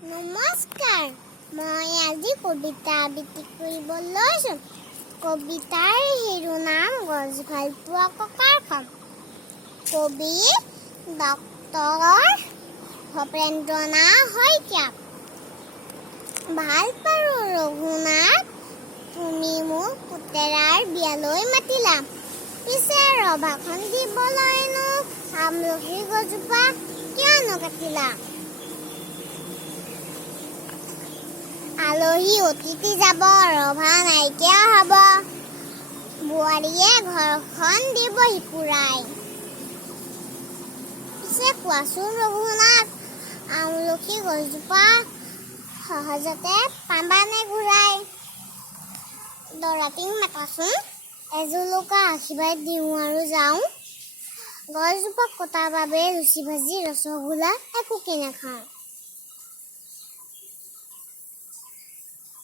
নমস্কাৰ, মই আজি কবিতা আবৃত্তি কৰিব লৈছোঁ। কবিতাৰ শিৰোনাম গছ ভাল পোৱা ককাৰ কাম। কবি ডক্টৰ ভৱেন্দ্ৰনাথ শইকীয়া। ভাল পাৰো ৰঘুনাথ, তুমি মোক পুতেৰাৰ বিয়ালৈ মাতিলা। পিছে ৰভাখন দিবলৈনো আমলখি গছজোপা কিয়নো কাটিলা? আলহী অতিথি যাব, ৰভা নাইকিয়া হ'ব। বোৱাৰীয়ে ঘৰখন দিবহি পুৰাই। পিছে কোৱাচোন ৰঘুনাথ, আমলখি গছজোপা সহজতে পাবানে ঘূৰাই? দৰাটিক মাতাচোন, এজোলোকা আশীৰ্বাদ দিওঁ আৰু যাওঁ। গছজোপা কটাৰ বাবে লুচি ভাজি ৰসগোল্লা একো নাখাওঁ।